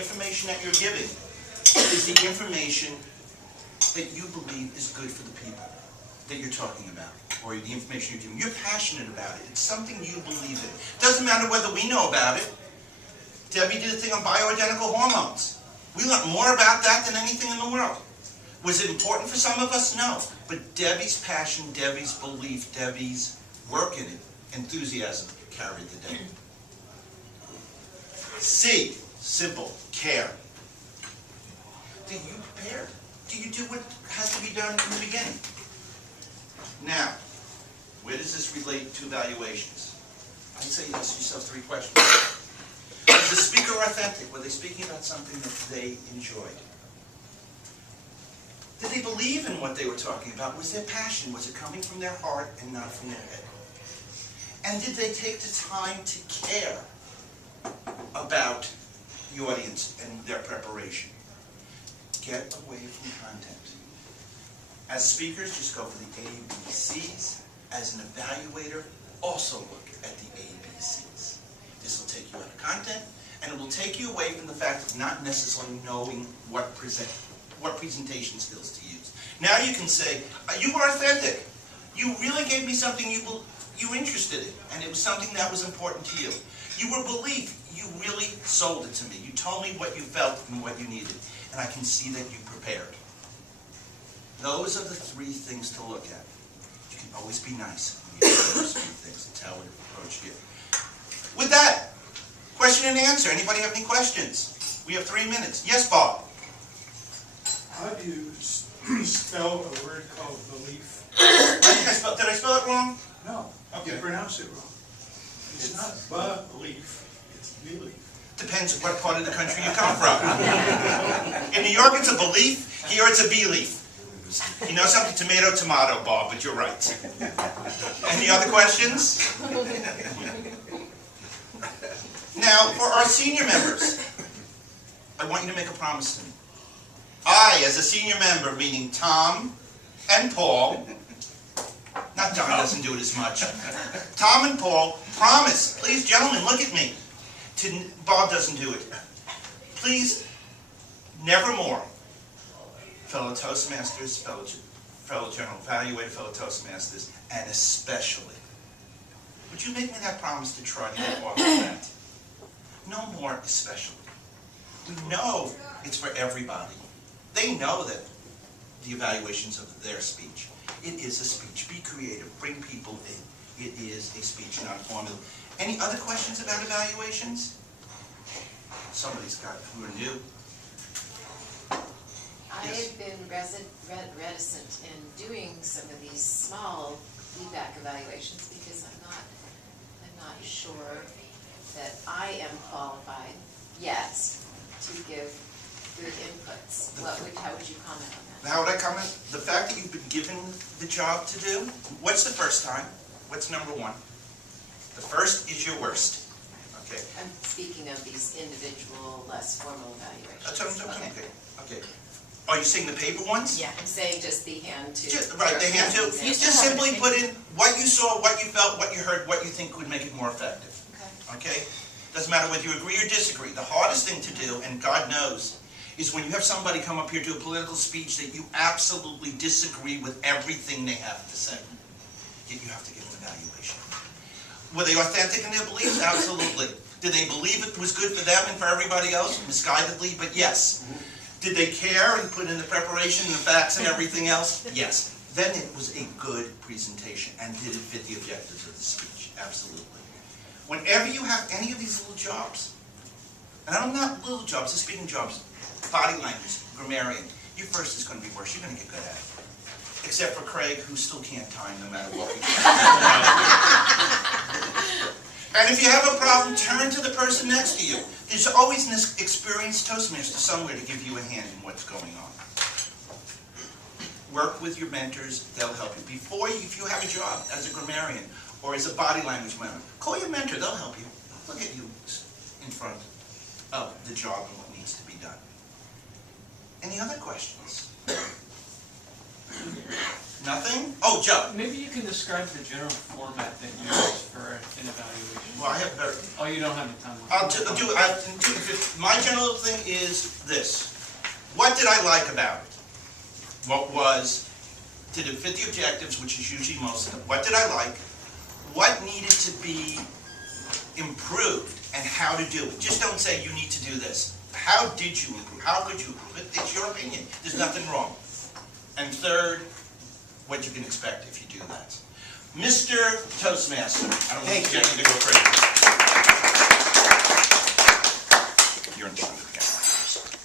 information that you're giving is the information that you believe is good for the people that you're talking about, or the information you're giving. You're passionate about it. It's something you believe in. Doesn't matter whether we know about it. Debbie did a thing on bioidentical hormones. We learned more about that than anything in the world. Was it important for some of us? No. But Debbie's passion, Debbie's belief, Debbie's work in it, enthusiasm, carried the day. C, simple, care. Do you prepare? Do you do what has to be done in the beginning? Now, where does this relate to evaluations? I'd say you ask yourself 3 questions. Was the speaker authentic? Were they speaking about something that they enjoyed? Did they believe in what they were talking about? Was there passion? Was it coming from their heart and not from their head? And did they take the time to care about the audience and their preparation? Get away from content. As speakers, just go for the ABCs. As an evaluator, also look at the ABCs. This will take you out of content, and it will take you away from the fact of not necessarily knowing what presentation skills to use. Now you can say, you were authentic. You really gave me something you were interested in, and it was something that was important to you. You were belief. You really sold it to me. You told me what you felt and what you needed, and I can see that you prepared. Those are the 3 things to look at. You can always be nice when you do those 3 things. That's how we approach it. With that, question and answer. Anybody have any questions? We have 3 minutes. Yes, Bob? How do you spell a word called belief? Did I spell it wrong? No, Okay. you pronounce it wrong. It's not belief, it's belief. Depends what part of the country you come from. In New York, it's a belief. Here, it's a belief. You know something? Tomato, tomato, Bob, but you're right. Any other questions? Now, for our senior members, I want you to make a promise to me. I, as a senior member, meaning Tom and Paul, not John doesn't do it as much, Tom and Paul, promise, please, gentlemen, look at me. Bob doesn't do it. Please, nevermore, fellow Toastmasters, fellow General Evaluator, fellow Toastmasters, and especially, would you make me that promise to try to get off of that? No more especially. We know it's for everybody. They know that the evaluations of their speech. It is a speech. Be creative. Bring people in. It is a speech, not a formula. Any other questions about evaluations? Somebody's got it who are new. I have been reticent in doing some of these small feedback evaluations because I'm not sure that I am qualified yet to give good inputs. How would you comment on that? How would I comment? The fact that you've been given the job to do, what's the first time? What's number 1? The first is your worst. Okay. I'm speaking of these individual, less formal evaluations. That's what I'm talking about. Okay. Are you saying the paper ones? Yeah, I'm saying just the hand to. Right, the hand to. You just simply put in what you saw, what you felt, what you heard, what you think would make it more effective. Okay? Doesn't matter whether you agree or disagree. The hardest thing to do, and God knows, is when you have somebody come up here to a political speech that you absolutely disagree with everything they have to say. Yet you have to give an evaluation. Were they authentic in their beliefs? Absolutely. Did they believe it was good for them and for everybody else? Misguidedly, but yes. Did they care and put in the preparation and the facts and everything else? Yes. Then it was a good presentation, and did it fit the objectives of the speech? Absolutely. Whenever you have any of these little jobs, and I'm not little jobs, I'm speaking jobs, body language, grammarian, your first is going to be worse. You're going to get good at it. Except for Craig, who still can't time no matter what we do. And if you have a problem, turn to the person next to you. There's always an experienced Toastmaster somewhere to give you a hand in what's going on. Work with your mentors, they'll help you. If you have a job as a grammarian or as a body language mentor, call your mentor, they'll help you. They'll get you in front of the job and what needs to be done. Any other questions? Nothing? Oh, Joe. Maybe you can describe the general format that you use for an evaluation. Well, I have better. Oh, you don't have the time. My general thing is this. What did I like about it? Did it fit the objectives, which is usually most of them? What did I like? What needed to be improved and how to do it? Just don't say you need to do this. How did you improve? How could you improve? It's your opinion. There's nothing wrong. And third, what you can expect if you do that. Mr. Toastmaster, I don't want you to go crazy.